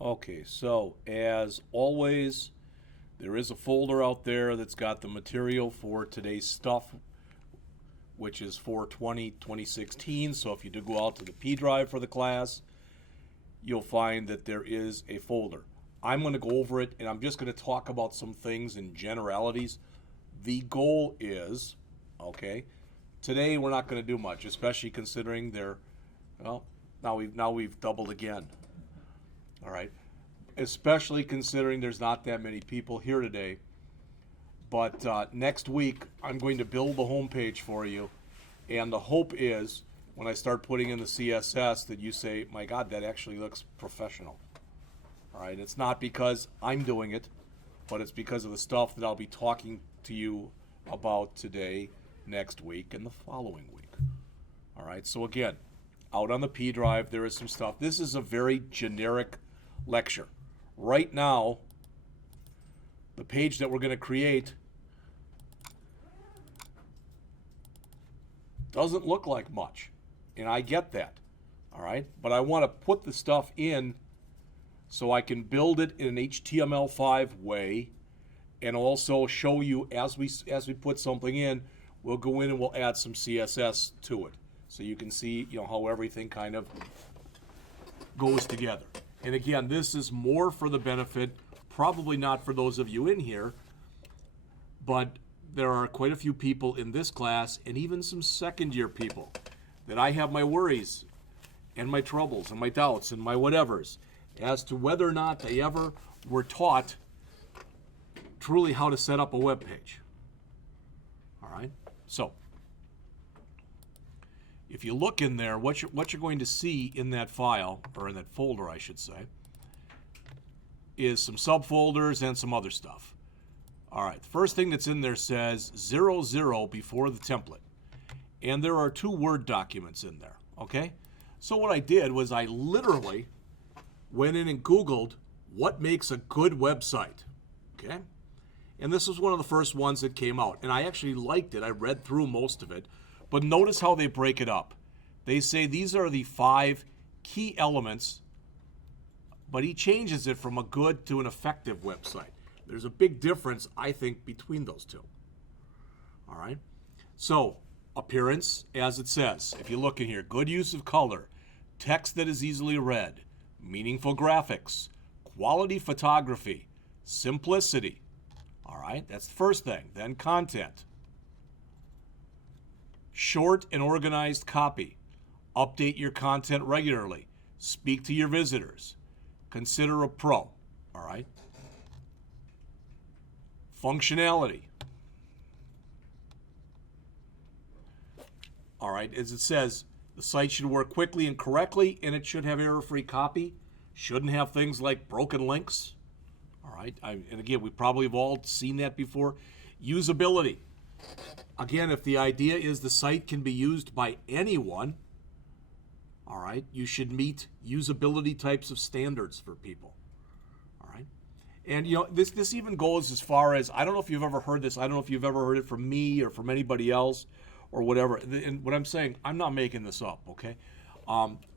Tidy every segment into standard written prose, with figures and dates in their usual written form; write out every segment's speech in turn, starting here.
Okay, so as always, there is a folder out there that's got the material for today's stuff, which is 4/20/2016. So if you do go out to the P drive for the class, you'll find that there is a folder. I'm going to go over it, and I'm just going to talk about some things in generalities. The goal is, okay, today we're not going to do much, especially considering well, now we've doubled again. All right, especially considering there's not that many people here today. But next week, I'm going to build the homepage for you, and the hope is when I start putting in the CSS that you say, my God, that actually looks professional. All right, it's not because I'm doing it, but it's because of the stuff that I'll be talking to you about today, next week, and the following week. All right, so again, out on the P drive, there is some stuff. This is a very generic lecture. Right now, the page that we're going to create doesn't look like much, and I get that, all right? But I want to put the stuff in so I can build it in an HTML5 way, and also show you as we put something in, we'll go in and we'll add some CSS to it, so you can see how everything kind of goes together. And again, this is more for the benefit, probably not for those of you in here, but there are quite a few people in this class, and even some second-year people, that I have my worries and my troubles and my doubts and my whatevers as to whether or not they ever were taught truly how to set up a web page. All right? So, if you look in there, what you're going to see in that file, or in that folder, I should say, is some subfolders and some other stuff. All right, the first thing that's in there says 00 before the template. And there are 2 Word documents in there, okay? So what I did was I literally went in and Googled what makes a good website, okay? And this was one of the first ones that came out. And I actually liked it. I read through most of it. But notice how they break it up. They say these are the 5 key elements, but he changes it from a good to an effective website. There's a big difference, I think, between those two. All right? So, appearance, as it says, if you look in here, good use of color, text that is easily read, meaningful graphics, quality photography, simplicity. All right? That's the first thing. Then content. Short and organized copy. Update your content regularly. Speak to your visitors. Consider a pro. All right? Functionality. All right, as it says, the site should work quickly and correctly, and it should have error-free copy. Shouldn't have things like broken links. All right, and again, we probably have all seen that before. Usability. Again, if the idea is the site can be used by anyone, all right, you should meet usability types of standards for people. All right. And this even goes as far as, I don't know if you've ever heard this, I don't know if you've ever heard it from me or from anybody else or whatever. And what I'm saying, I'm not making this up, okay?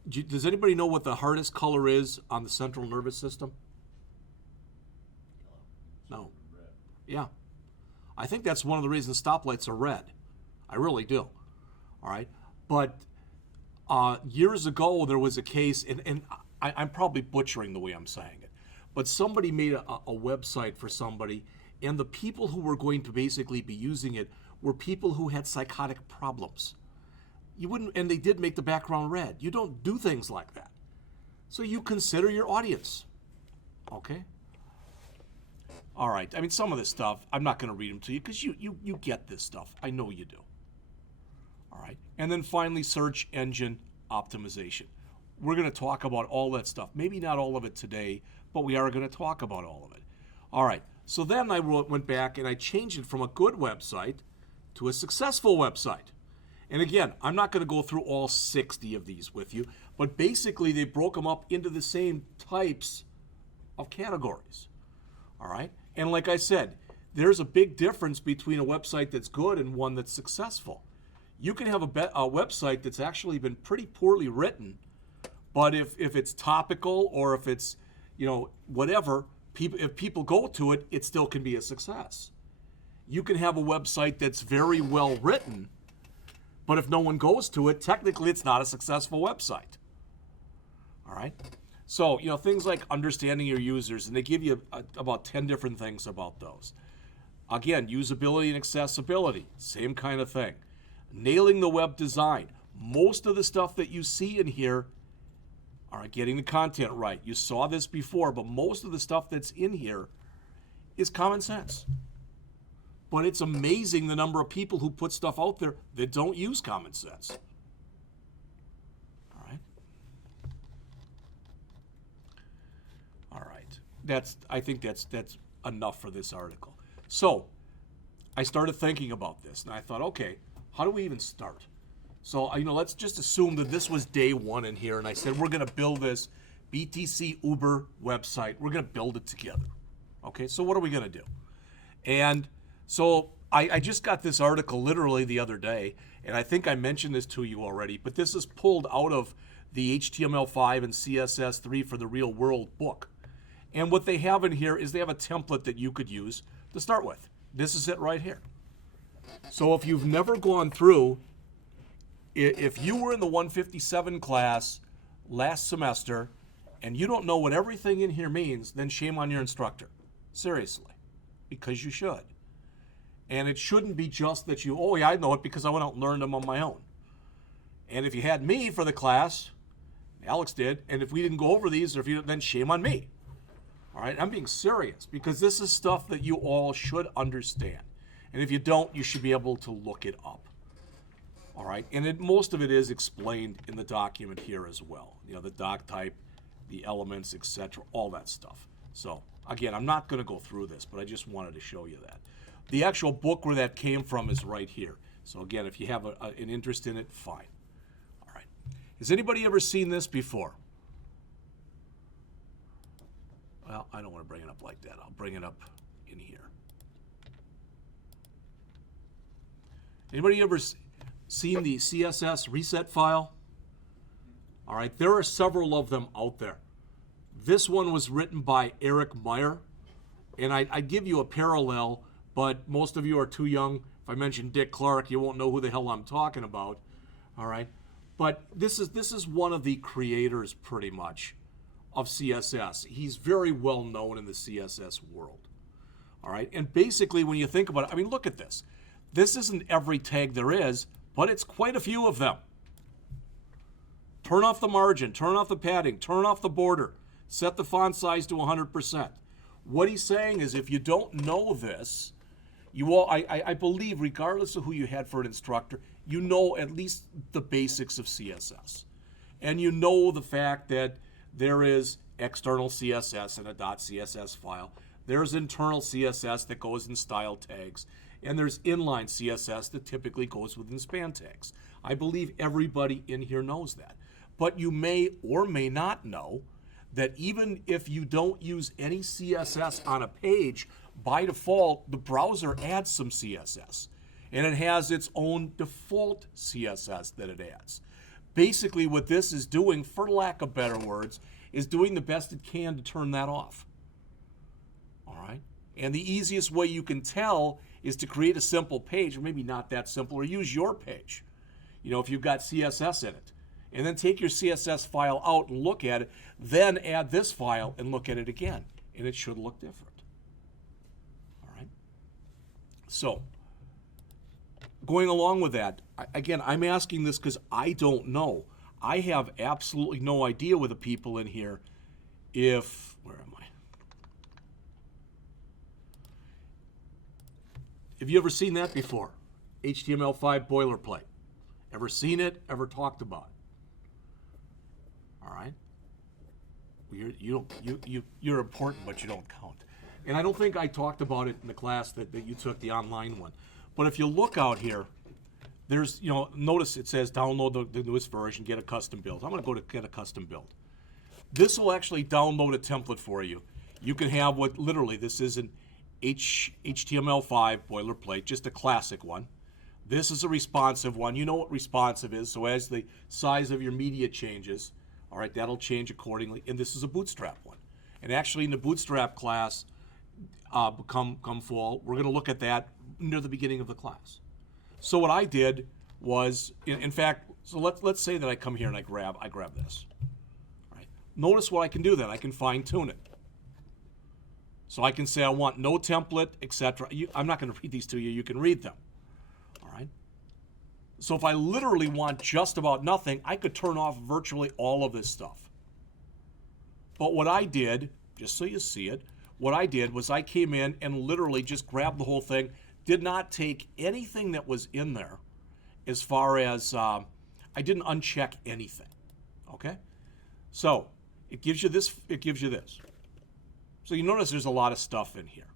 Does anybody know what the hardest color is on the central nervous system? No. Yeah. I think that's one of the reasons stoplights are red. I really do. All right. But years ago, there was a case, and I'm probably butchering the way I'm saying it, but somebody made a website for somebody, and the people who were going to basically be using it were people who had psychotic problems. You wouldn't, and they did make the background red. You don't do things like that. So you consider your audience. Okay? All right. I mean, some of this stuff, I'm not going to read them to you because you get this stuff. I know you do. All right. And then finally, search engine optimization. We're going to talk about all that stuff. Maybe not all of it today, but we are going to talk about all of it. All right. So then I went back and I changed it from a good website to a successful website. And again, I'm not going to go through all 60 of these with you, but basically they broke them up into the same types of categories. All right? And like I said, there's a big difference between a website that's good and one that's successful. You can have a website that's actually been pretty poorly written, but if it's topical or if it's whatever, if people go to it, it still can be a success. You can have a website that's very well written, but if no one goes to it, technically it's not a successful website. All right? So, things like understanding your users, and they give you about 10 different things about those. Again, usability and accessibility, same kind of thing. Nailing the web design. Most of the stuff that you see in here, all right, getting the content right. You saw this before, but most of the stuff that's in here is common sense. But it's amazing the number of people who put stuff out there that don't use common sense. All right. All right. I think that's enough for this article. So I started thinking about this, and I thought, okay, how do we even start? So, let's just assume that this was day one in here, and I said, we're going to build this BTC Uber website. We're going to build it together. Okay, so what are we going to do? And so I just got this article literally the other day, and I think I mentioned this to you already, but this is pulled out of the HTML5 and CSS3 for the real world book. And what they have in here is they have a template that you could use to start with. This is it right here. So if you've never gone through, if you were in the 157 class last semester and you don't know what everything in here means, then shame on your instructor. Seriously, because you should. And it shouldn't be just that oh yeah, I know it because I went out and learned them on my own. And if you had me for the class, Alex did, and if we didn't go over these, then shame on me. All right, I'm being serious because this is stuff that you all should understand. And if you don't, you should be able to look it up. All right, and most of it is explained in the document here as well. The doc type, the elements, etc., all that stuff. So again, I'm not going to go through this, but I just wanted to show you that. The actual book where that came from is right here. So again, if you have an interest in it, fine. All right. Has anybody ever seen this before? Well, I don't want to bring it up like that. I'll bring it up in here. Anybody ever seen the CSS Reset file? All right, there are several of them out there. This one was written by Eric Meyer, and I give you a parallel, but most of you are too young. If I mention Dick Clark, you won't know who the hell I'm talking about. All right, but this is one of the creators, pretty much, of CSS. He's very well known in the CSS world. All right, and basically when you think about it, look at this. This isn't every tag there is, but it's quite a few of them. Turn off the margin, turn off the padding, turn off the border, set the font size to 100%. What he's saying is if you don't know this, I believe regardless of who you had for an instructor, you know at least the basics of CSS. And you know the fact that there is external CSS in a .css file. There's internal CSS that goes in style tags. And there's inline CSS that typically goes within span tags. I believe everybody in here knows that. But you may or may not know that even if you don't use any CSS on a page, by default, the browser adds some CSS. And it has its own default CSS that it adds. Basically, what this is doing, for lack of better words, is doing the best it can to turn that off. All right? And the easiest way you can tell is to create a simple page, or maybe not that simple, or use your page, if you've got CSS in it. And then take your CSS file out and look at it, then add this file and look at it again, and it should look different. All right? So, going along with that, again, I'm asking this because I don't know. I have absolutely no idea with the people in here where am I? Have you ever seen that before? HTML5 boilerplate. Ever seen it? Ever talked about it? All right. You're important, but you don't count. And I don't think I talked about it in the class that you took, the online one. But if you look out here, there's, notice it says download the newest version, get a custom build. I'm going to go to get a custom build. This will actually download a template for you. You can have this is an HTML5 boilerplate, just a classic one. This is a responsive one. You know what responsive is, so as the size of your media changes, all right, that'll change accordingly. And this is a Bootstrap one. And actually in the Bootstrap class, come fall, we're going to look at that near the beginning of the class. So what I did was, in fact, so let's say that I come here and I grab this. All right. Notice what I can do then. I can fine tune it. So I can say I want no template, etc. I'm not going to read these to you. You can read them. All right. So if I literally want just about nothing, I could turn off virtually all of this stuff. But what I did, just so you see it, what I did was I came in and literally just grabbed the whole thing, did not take anything that was in there as far as, I didn't uncheck anything, okay? So it gives you this, it gives you this. So you notice there's a lot of stuff in here,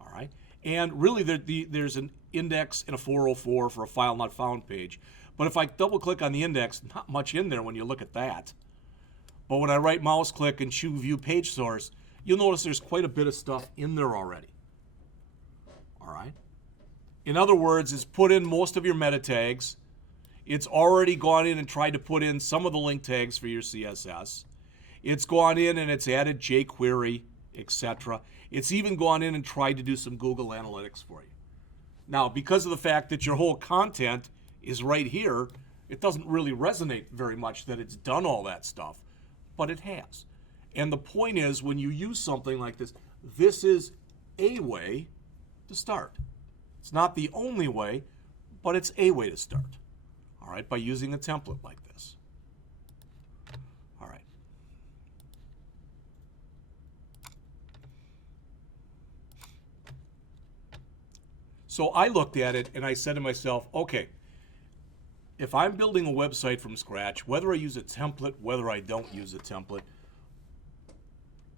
all right? And really there's an index and a 404 for a file not found page. But if I double click on the index, not much in there when you look at that. But when I right mouse click and choose view page source, you'll notice there's quite a bit of stuff in there already. All right. In other words, it's put in most of your meta tags. It's already gone in and tried to put in some of the link tags for your CSS. It's gone in and it's added jQuery, etc. It's even gone in and tried to do some Google Analytics for you. Now, because of the fact that your whole content is right here, it doesn't really resonate very much that it's done all that stuff, but it has. And the point is, when you use something like this, this is a way to start. It's not the only way, but it's a way to start, all right, by using a template like this. All right. So I looked at it and I said to myself, okay, if I'm building a website from scratch, whether I use a template, whether I don't use a template,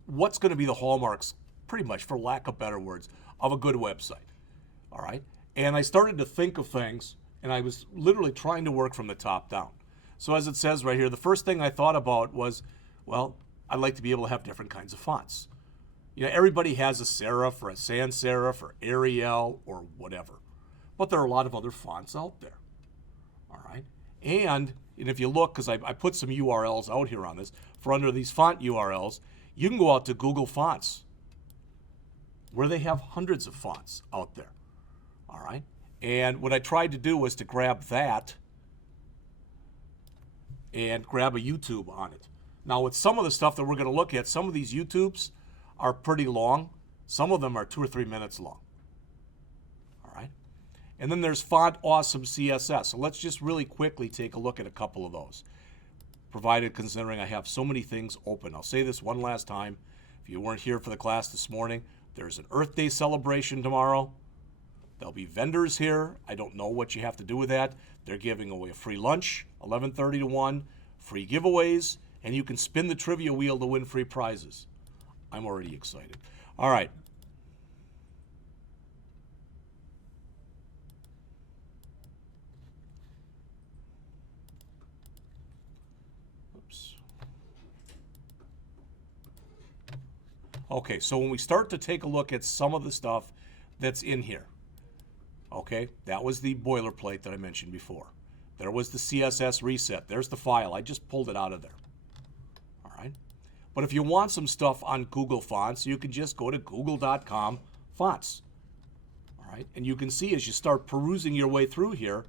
what's going to be the hallmarks, pretty much, for lack of better words, of a good website? All right? And I started to think of things, and I was literally trying to work from the top down. So as it says right here, the first thing I thought about was, well, I'd like to be able to have different kinds of fonts. You know, everybody has a serif or a sans serif or Arial or whatever. But there are a lot of other fonts out there. All right? And if you look, because I put some URLs out here on this, for under these font URLs, you can go out to Google Fonts, where they have hundreds of fonts out there. All right? And what I tried to do was to grab that and grab a YouTube on it. Now, with some of the stuff that we're going to look at, some of these YouTubes are pretty long. Some of them are 2 or 3 minutes long. All right? And then there's Font Awesome CSS. So let's just really quickly take a look at a couple of those, provided considering I have so many things open. I'll say this one last time. If you weren't here for the class this morning, there's an Earth Day celebration tomorrow. There'll be vendors here. I don't know what you have to do with that. They're giving away a free lunch, 11:30 to 1, free giveaways, and you can spin the trivia wheel to win free prizes. I'm already excited. All right. Oops. Okay, so when we start to take a look at some of the stuff that's in here, okay, that was the boilerplate that I mentioned before. There was the CSS Reset. There's the file. I just pulled it out of there. All right. But if you want some stuff on Google Fonts, you can just go to google.com fonts. All right. And you can see as you start perusing your way through here,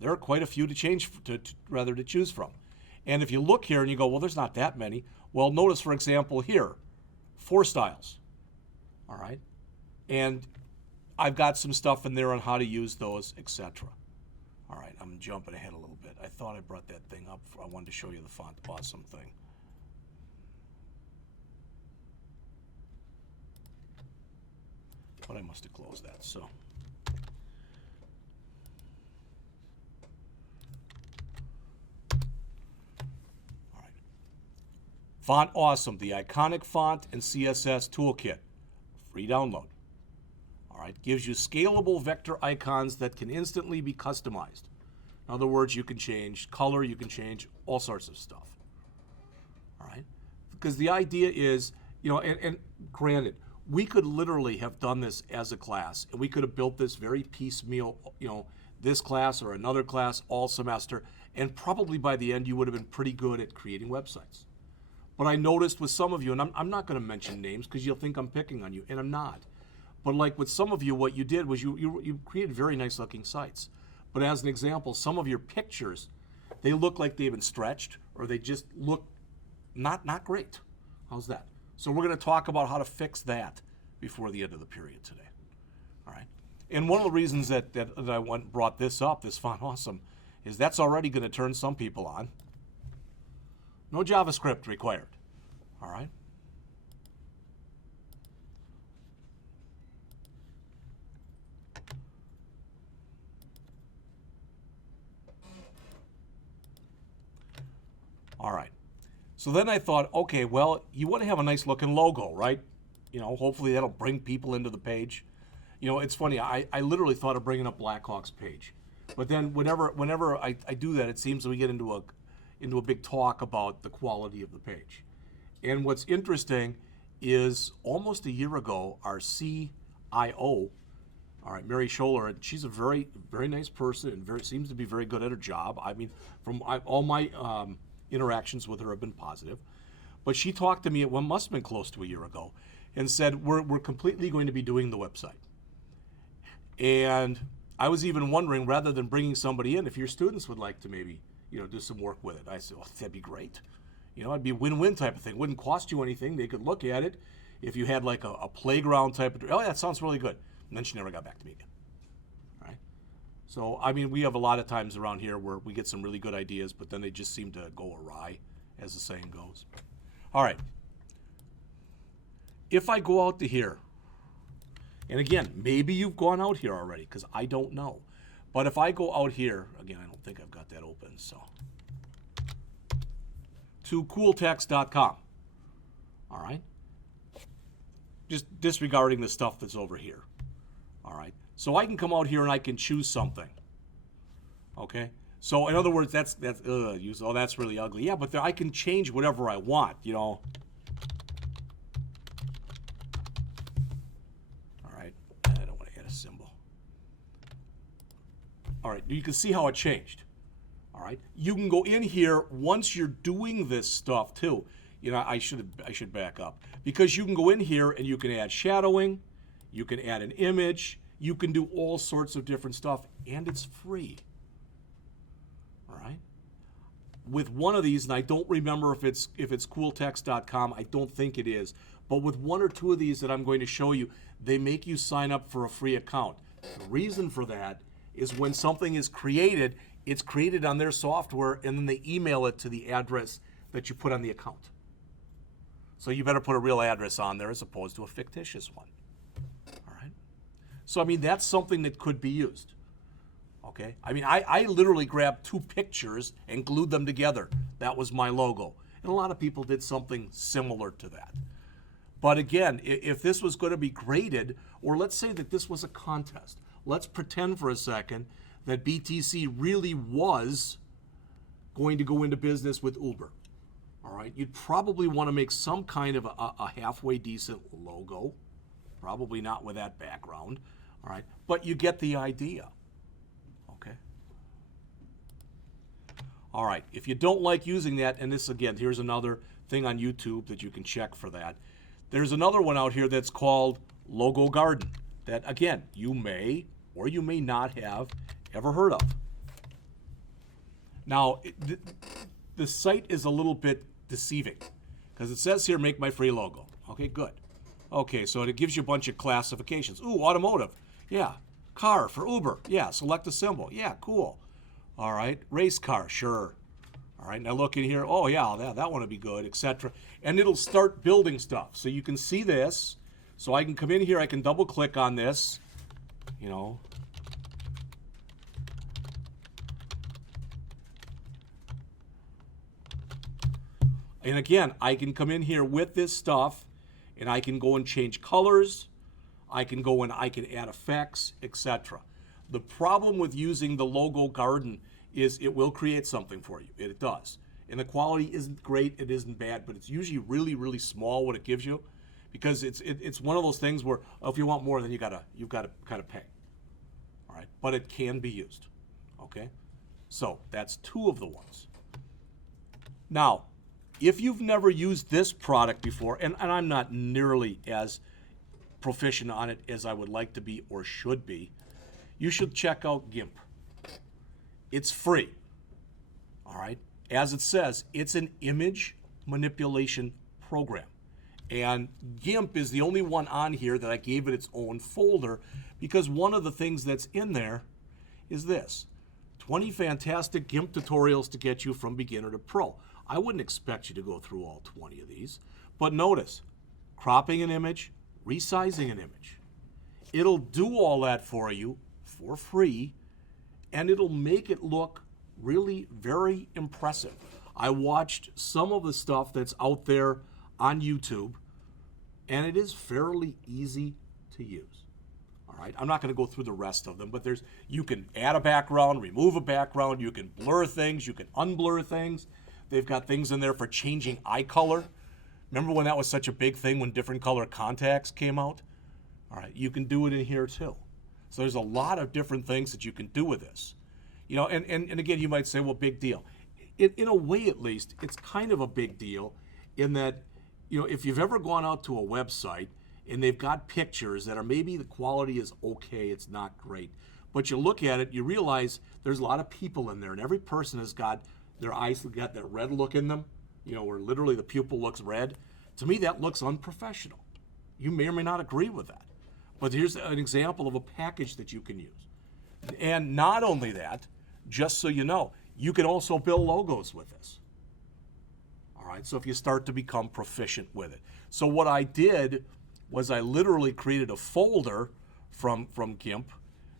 there are quite a few to choose from. And if you look here and you go, well, there's not that many. Well, notice, for example, here, 4 styles. All right. And I've got some stuff in there on how to use those, etc. All right, I'm jumping ahead a little bit. I thought I brought that thing up. I wanted to show you the Font Awesome thing. But I must have closed that, so. All right. Font Awesome, the iconic font and CSS toolkit. Free download. All right, gives you scalable vector icons that can instantly be customized. In other words, you can change color, you can change all sorts of stuff. All right, because the idea is, you know, and granted, we could literally have done this as a class, and we could have built this very piecemeal, you know, this class or another class all semester, and probably by the end you would have been pretty good at creating websites. But I noticed with some of you, and I'm not going to mention names because you'll think I'm picking on you, and I'm not. But like with some of you, what you did was you created very nice looking sites. But as an example, some of your pictures, they look like they've been stretched, or they just look not great. How's that? So we're going to talk about how to fix that before the end of the period today. All right. And one of the reasons that I brought this up, this Font Awesome, is that's already going to turn some people on. No JavaScript required. All right. All right. So then I thought, okay, well, you want to have a nice looking logo, right? You know, hopefully that'll bring people into the page. You know, it's funny, I literally thought of bringing up Blackhawk's page. But then whenever I do that, it seems that we get into a big talk about the quality of the page. And what's interesting is almost a year ago, our CIO, all right, Mary Scholler, she's a very, very nice person and seems to be very good at her job. I mean, all my interactions with her have been positive. But she talked to me at what must have been close to a year ago and said, we're completely going to be doing the website. And I was even wondering, rather than bringing somebody in, if your students would like to maybe, you know, do some work with it. I said, well, that'd be great. You know, it'd be a win-win type of thing. It wouldn't cost you anything. They could look at it. If you had like a playground type of, oh, yeah, that sounds really good. And then she never got back to me again. All right. So, I mean, we have a lot of times around here where we get some really good ideas, but then they just seem to go awry, as the saying goes. All right. If I go out to here, and again, maybe you've gone out here already because I don't know. But if I go out here, again, I don't think I've got that open, so. To cooltext.com, all right? Just disregarding the stuff that's over here, all right? So I can come out here and I can choose something, okay? So in other words, that's really ugly. Yeah, but I can change whatever I want, you know. Symbol. All right, you can see how it changed. All right, you can go in here once you're doing this stuff too. You know, I should back up because you can go in here and you can add shadowing, you can add an image, you can do all sorts of different stuff, and it's free. All right. With one of these, and I don't remember if it's cooltext.com, I don't think it is, but with one or two of these that I'm going to show you, they make you sign up for a free account. The reason for that is when something is created, it's created on their software, and then they email it to the address that you put on the account. So you better put a real address on there as opposed to a fictitious one. All right? So, I mean, that's something that could be used. Okay? I mean, I literally grabbed two pictures and glued them together. That was my logo. And a lot of people did something similar to that. But again, if this was going to be graded, or let's say that this was a contest, let's pretend for a second that BTC really was going to go into business with Uber. All right, you'd probably want to make some kind of a halfway decent logo, probably not with that background. All right, but you get the idea. Okay. All right, if you don't like using that, and this again, here's another thing on YouTube that you can check for that. There's another one out here that's called Logo Garden that, again, you may or you may not have ever heard of. Now, the site is a little bit deceiving because it says here, make my free logo. Okay, good. Okay, so it gives you a bunch of classifications. Ooh, automotive. Yeah. Car for Uber. Yeah, select a symbol. Yeah, cool. All right, race car, sure. All right, now look in here. Oh, yeah, that one would be good, etc. And it'll start building stuff. So you can see this. So I can come in here. I can double click on this. You know. And again, I can come in here with this stuff, and I can go and change colors. I can go and I can add effects, etc. The problem with using the Logo Garden is it will create something for you. It does. And the quality isn't great, it isn't bad, but it's usually really, really small what it gives you, because it's one of those things where if you want more, then you've got to kind of pay. All right, but it can be used. Okay, so that's two of the ones. Now, if you've never used this product before, and I'm not nearly as proficient on it as I would like to be or should be, you should check out GIMP. It's free. All right? As it says, it's an image manipulation program. And GIMP is the only one on here that I gave it its own folder, because one of the things that's in there is this: 20 fantastic GIMP tutorials to get you from beginner to pro. I wouldn't expect you to go through all 20 of these, but notice, cropping an image, resizing an image. It'll do all that for you for free, and it'll make it look really very impressive. I watched some of the stuff that's out there on YouTube, and it is fairly easy to use. All right, I'm not going to go through the rest of them, but you can add a background, remove a background, you can blur things, you can unblur things. They've got things in there for changing eye color. Remember when that was such a big thing when different color contacts came out? All right, you can do it in here too. So there's a lot of different things that you can do with this. You know, and again, you might say, well, big deal. In a way, at least, it's kind of a big deal in that, you know, if you've ever gone out to a website and they've got pictures that are maybe the quality is okay, it's not great, but you look at it, you realize there's a lot of people in there, and every person has got their eyes got that red look in them, you know, where literally the pupil looks red. To me, that looks unprofessional. You may or may not agree with that. But here's an example of a package that you can use. And not only that, just so you know, you can also build logos with this. All right, so if you start to become proficient with it. So what I did was I literally created a folder from GIMP,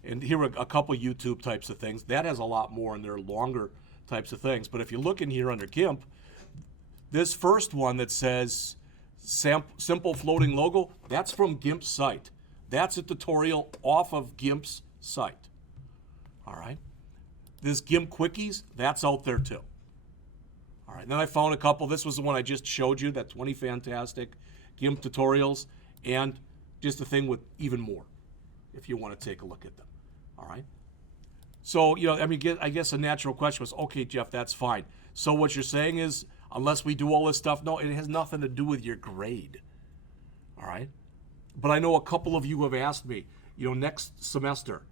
and here are a couple YouTube types of things. That has a lot more, and they're longer types of things. But if you look in here under GIMP, this first one that says simple floating logo, that's from GIMP's site. That's a tutorial off of GIMP's site. All right. This GIMP Quickies, that's out there too. All right. Then I found a couple. This was the one I just showed you, that 20 fantastic GIMP tutorials, and just a thing with even more if you want to take a look at them. All right. So, you know, I mean, I guess a natural question was, okay, Jeff, that's fine. So what you're saying is, unless we do all this stuff, no, it has nothing to do with your grade. All right. But I know a couple of you have asked me, you know, next semester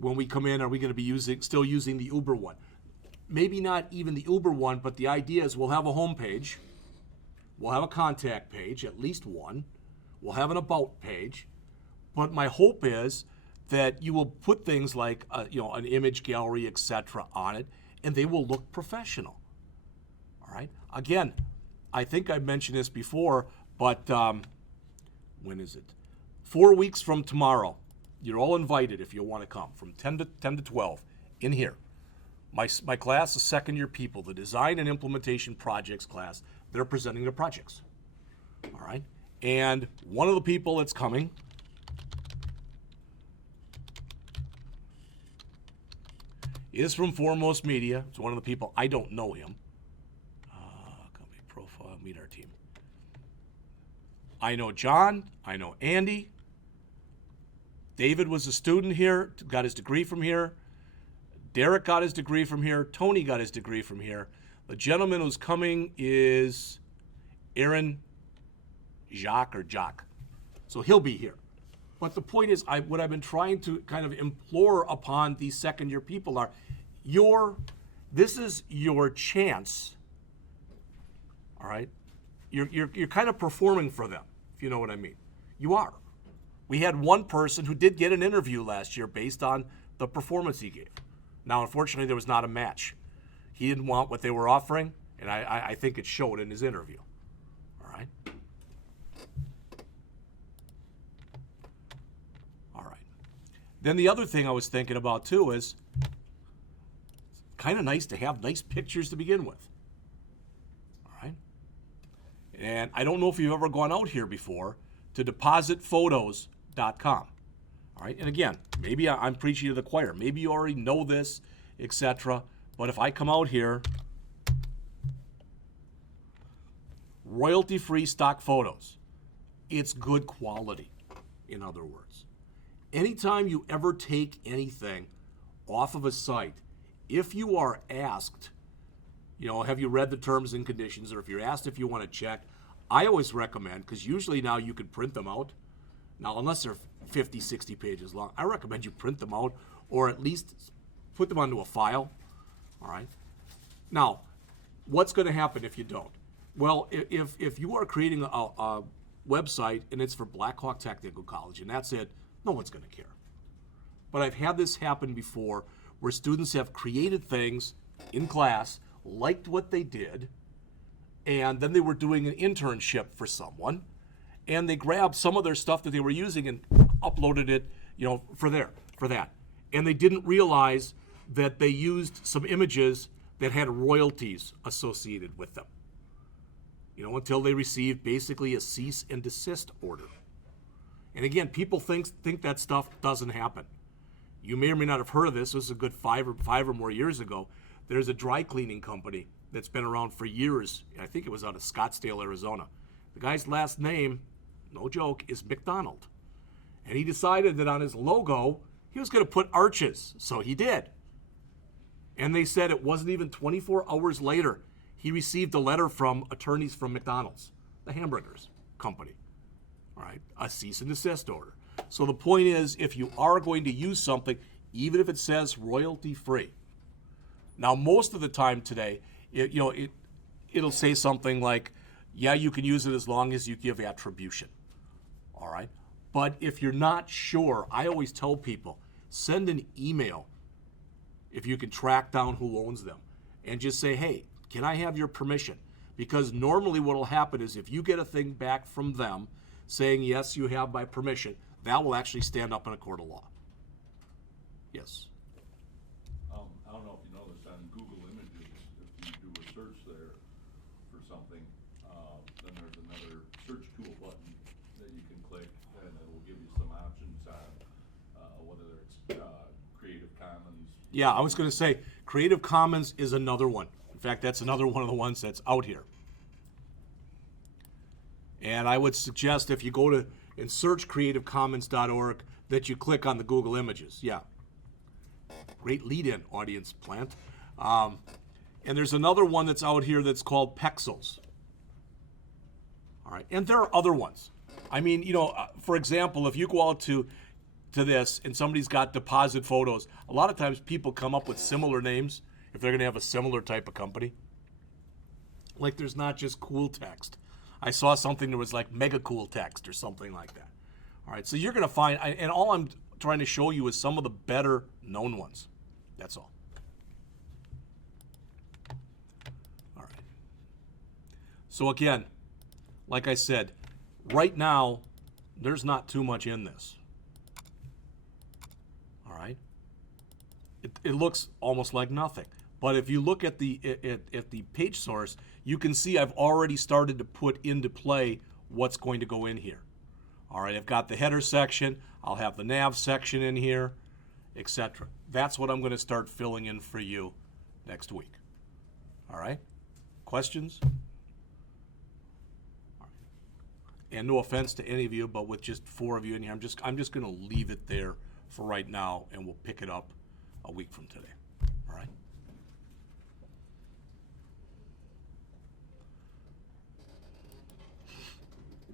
when we come in, are we going to be still using the Uber one? Maybe not even the Uber one, but the idea is we'll have a home page, we'll have a contact page, at least one, we'll have an about page, but my hope is that you will put things like you know, an image gallery, etc. on it, and they will look professional. All right. Again, I think I mentioned this before, but when is it? 4 weeks from tomorrow. You're all invited if you want to come, from 10 to 12 in here. My class is second year people, the design and implementation projects class. They're presenting their projects. All right. And one of the people that's coming is from Foremost Media. It's one of the people. I don't know him. Company profile, meet our team. I know John. I know Andy. David was a student here, got his degree from here. Derek got his degree from here. Tony got his degree from here. The gentleman who's coming is Aaron Jacques. So he'll be here. But the point is, what I've been trying to kind of implore upon these second-year people are, this is your chance, all right? You're kind of performing for them, if you know what I mean. You are. We had one person who did get an interview last year based on the performance he gave. Now, unfortunately, there was not a match. He didn't want what they were offering, and I think it showed in his interview, all right? Then the other thing I was thinking about too is kind of nice to have nice pictures to begin with. All right. And I don't know if you've ever gone out here before to depositphotos.com. All right. And again, maybe I'm preaching to the choir. Maybe you already know this, etc. But if I come out here, royalty-free stock photos, it's good quality, in other words. Anytime you ever take anything off of a site, if you are asked, You know, have you read the terms and conditions? Or if you're asked if you want to check, I always recommend, because usually now you can print them out. Now, unless they're 50, 60 pages long, I recommend you print them out or at least put them onto a file. All right. Now, what's going to happen if you don't? Well, if you are creating a website and it's for Black Hawk Technical College and that's it, no one's going to care. But I've had this happen before where students have created things in class, liked what they did, and then they were doing an internship for someone, and they grabbed some of their stuff that they were using and uploaded it, you know, for that. And they didn't realize that they used some images that had royalties associated with them, you know, until they received basically a cease and desist order. And again, people think that stuff doesn't happen. You may or may not have heard of this. This is a good five or more years ago. There's a dry cleaning company that's been around for years. I think it was out of Scottsdale, Arizona. The guy's last name, no joke, is McDonald. And he decided that on his logo, he was going to put arches. So he did. And they said it wasn't even 24 hours later, he received a letter from attorneys from McDonald's, the hamburgers company. All right, a cease and desist order. So the point is, if you are going to use something, even if it says royalty free. Now, most of the time today, it'll say something like, yeah, you can use it as long as you give attribution. All right. But if you're not sure, I always tell people, send an email if you can track down who owns them and just say, hey, can I have your permission? Because normally what will happen is if you get a thing back from them saying, yes, you have my permission, that will actually stand up in a court of law. Yes. I don't know if you noticed on Google Images, if you do a search there for something, then there's another search tool button that you can click, and it will give you some options on whether it's Creative Commons. Yeah, I was going to say Creative Commons is another one. In fact, that's another one of the ones that's out here. And I would suggest if you go to and search creativecommons.org that you click on the Google Images. Yeah. Great lead-in, audience plant. And there's another one that's out here that's called Pexels. All right. And there are other ones. I mean, for example, if you go out to this and somebody's got deposit photos, a lot of times people come up with similar names if they're going to have a similar type of company. Like there's not just cool text. I saw something that was like mega cool text or something like that. All right, so you're going to find, and all I'm trying to show you is some of the better known ones. That's all. All right. So again, like I said, right now, there's not too much in this. All right. It looks almost like nothing. But if you look at the page source, you can see I've already started to put into play what's going to go in here. All right, I've got the header section, I'll have the nav section in here, etc. That's what I'm going to start filling in for you next week. All right? Questions? All right. And no offense to any of you, but with just 4 of you in here, I'm just going to leave it there for right now, and we'll pick it up a week from today. All right?